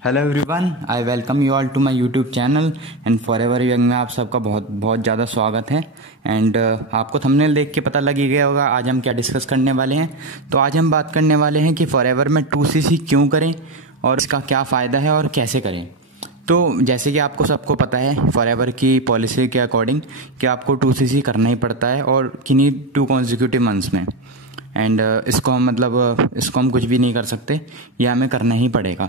Hello everyone, I welcome you all to my YouTube channel and forever young में आप सबका बहुत बहुत ज़्यादा स्वागत है। एंड आपको थंबनेल देख के पता लग ही गया होगा आज हम क्या डिस्कस करने वाले हैं। तो आज हम बात करने वाले हैं कि फॉरएवर में 2cc क्यों करें और इसका क्या फ़ायदा है और कैसे करें। तो जैसे कि आपको सबको पता है फॉरएवर की पॉलिसी के अकॉर्डिंग कि आपको 2cc करना ही पड़ता है और किन्हीं 2 कॉन्जिक्यूटिव मंथ्स में। एंड इसको हम कुछ भी नहीं कर सकते, ये हमें करना ही पड़ेगा।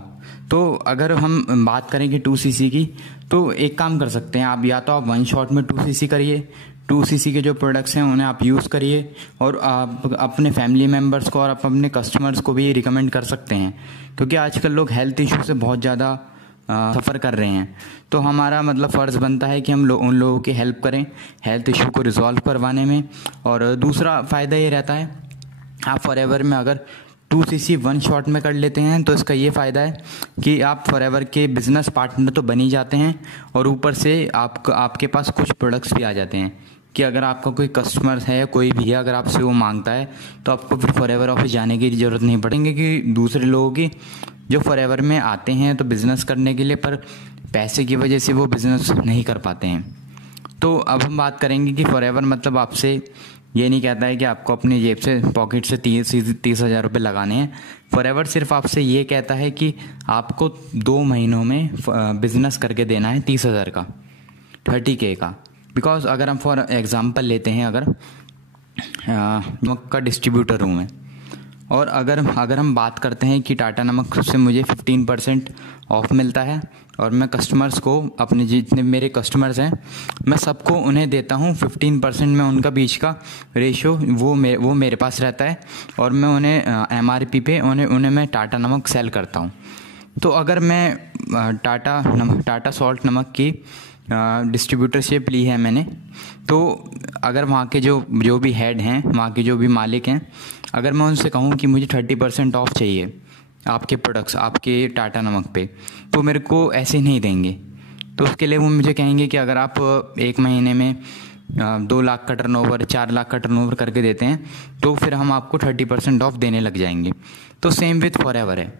तो अगर हम बात करें कि 2cc की, तो एक काम कर सकते हैं आप, या तो आप वन शॉट में 2cc करिए, 2cc के जो प्रोडक्ट्स हैं उन्हें आप यूज़ करिए और आप अपने फैमिली मेम्बर्स को और आप अपने कस्टमर्स को भी रिकमेंड कर सकते हैं, क्योंकि आजकल लोग हेल्थ इशू से बहुत ज़्यादा सफ़र कर रहे हैं। तो हमारा फ़र्ज़ बनता है कि हम उन लोगों की हेल्प करें हेल्थ इशू को रिजॉल्व करवाने में। और दूसरा फ़ायदा ये रहता है, आप फॉरएवर में अगर 2cc वन शॉट में कर लेते हैं तो इसका ये फ़ायदा है कि आप फॉरएवर के बिज़नेस पार्टनर तो बन ही जाते हैं और ऊपर से आपके पास कुछ प्रोडक्ट्स भी आ जाते हैं कि अगर आपका कोई कस्टमर है या कोई भी है, अगर आपसे वो मांगता है तो आपको फिर फॉरएवर ऑफिस जाने की ज़रूरत नहीं पड़ेगी कि दूसरे लोगों की जो फॉरएवर में आते हैं तो बिज़नेस करने के लिए, पर पैसे की वजह से वो बिज़नेस नहीं कर पाते हैं। तो अब हम बात करेंगे कि फॉरएवर आपसे ये नहीं कहता है कि आपको अपनी जेब से पॉकेट से 30,000 रुपये लगाने हैं। फॉरएवर सिर्फ आपसे ये कहता है कि आपको 2 महीनों में बिजनेस करके देना है 30,000 का, 30K का। बिकॉज अगर हम फॉर एग्ज़ाम्पल लेते हैं, अगर नमक का डिस्ट्रीब्यूटर हूँ मैं, और अगर हम बात करते हैं कि टाटा नमक से मुझे 15% ऑफ मिलता है और मैं कस्टमर्स को, अपने जितने मेरे कस्टमर्स हैं मैं सबको उन्हें देता हूँ 15% में, उनका बीच का रेशियो वो मेरे पास रहता है और मैं उन्हें MRP पे उन्हें मैं टाटा नमक सेल करता हूँ। तो अगर मैं टाटा सॉल्ट नमक की डिस्ट्रीब्यूटरशिप ली है मैंने, तो अगर वहाँ के जो भी हेड हैं, वहाँ के जो भी मालिक हैं, अगर मैं उनसे कहूँ कि मुझे 30% ऑफ चाहिए आपके प्रोडक्ट्स, आपके टाटा नमक पे, तो मेरे को ऐसे नहीं देंगे। तो उसके लिए वो मुझे कहेंगे कि अगर आप 1 महीने में 2 लाख का टर्नओवर, 4 लाख का टर्नओवर करके देते हैं तो फिर हम आपको 30% ऑफ देने लग जाएंगे। तो सेम विथ फॉरएवर है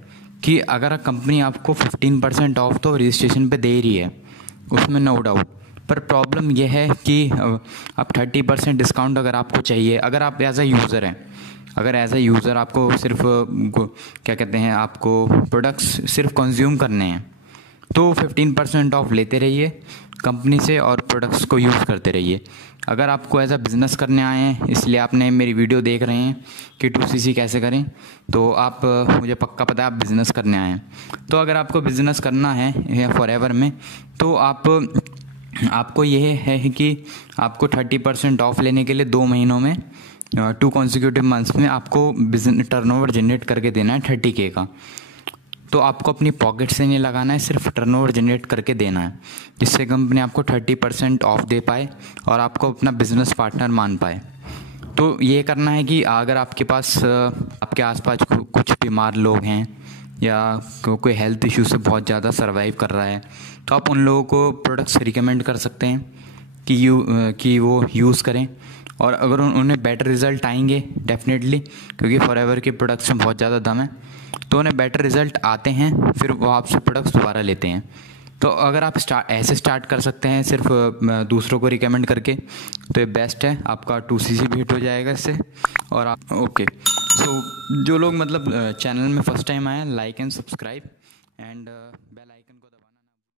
कि अगर कंपनी आपको 15% ऑफ तो रजिस्ट्रेशन पे दे रही है, उसमें नो डाउट, पर प्रॉब्लम यह है कि अब 30% डिस्काउंट अगर आपको चाहिए, अगर आप एज अ यूज़र हैं, अगर एज अ यूज़र आपको सिर्फ क्या कहते हैं, आपको प्रोडक्ट्स सिर्फ कंज्यूम करने हैं, तो 15% ऑफ लेते रहिए कंपनी से और प्रोडक्ट्स को यूज़ करते रहिए। अगर आपको एज अ बिज़नेस करने आए हैं, इसलिए आपने मेरी वीडियो देख रहे हैं कि 2cc कैसे करें, तो आप मुझे पक्का पता है आप बिज़नेस करने आए हैं। तो अगर आपको बिज़नेस करना है फॉरएवर में, तो आपको ये है कि आपको 30% ऑफ लेने के लिए 2 महीनों में 2 कॉन्जिक्यूटिव मंथ्स में आपको बिजनेस टर्नओवर जनरेट करके देना है 30K का। तो आपको अपनी पॉकेट से नहीं लगाना है, सिर्फ टर्नओवर जनरेट करके देना है, जिससे कंपनी आपको 30% ऑफ दे पाए और आपको अपना बिजनेस पार्टनर मान पाए। तो ये करना है कि अगर आपके पास आपके आसपास कुछ बीमार लोग हैं या कोई हेल्थ इशू से बहुत ज़्यादा सर्वाइव कर रहा है, तो आप उन लोगों को प्रोडक्ट्स रिकमेंड कर सकते हैं कि वो यूज़ करें। और अगर उन्हें बेटर रिज़ल्ट आएंगे डेफिनेटली, क्योंकि फॉरएवर के प्रोडक्ट्स में बहुत ज़्यादा दम है, तो उन्हें बेटर रिज़ल्ट आते हैं, फिर वो आपसे प्रोडक्ट्स दोबारा लेते हैं। तो अगर आप ऐसे स्टार्ट कर सकते हैं सिर्फ दूसरों को रिकमेंड करके, तो ये बेस्ट है, आपका 2cc भी हिट हो जाएगा इससे। और आप ओके, सो जो लोग चैनल में फर्स्ट टाइम आए, like and subscribe and bell icon को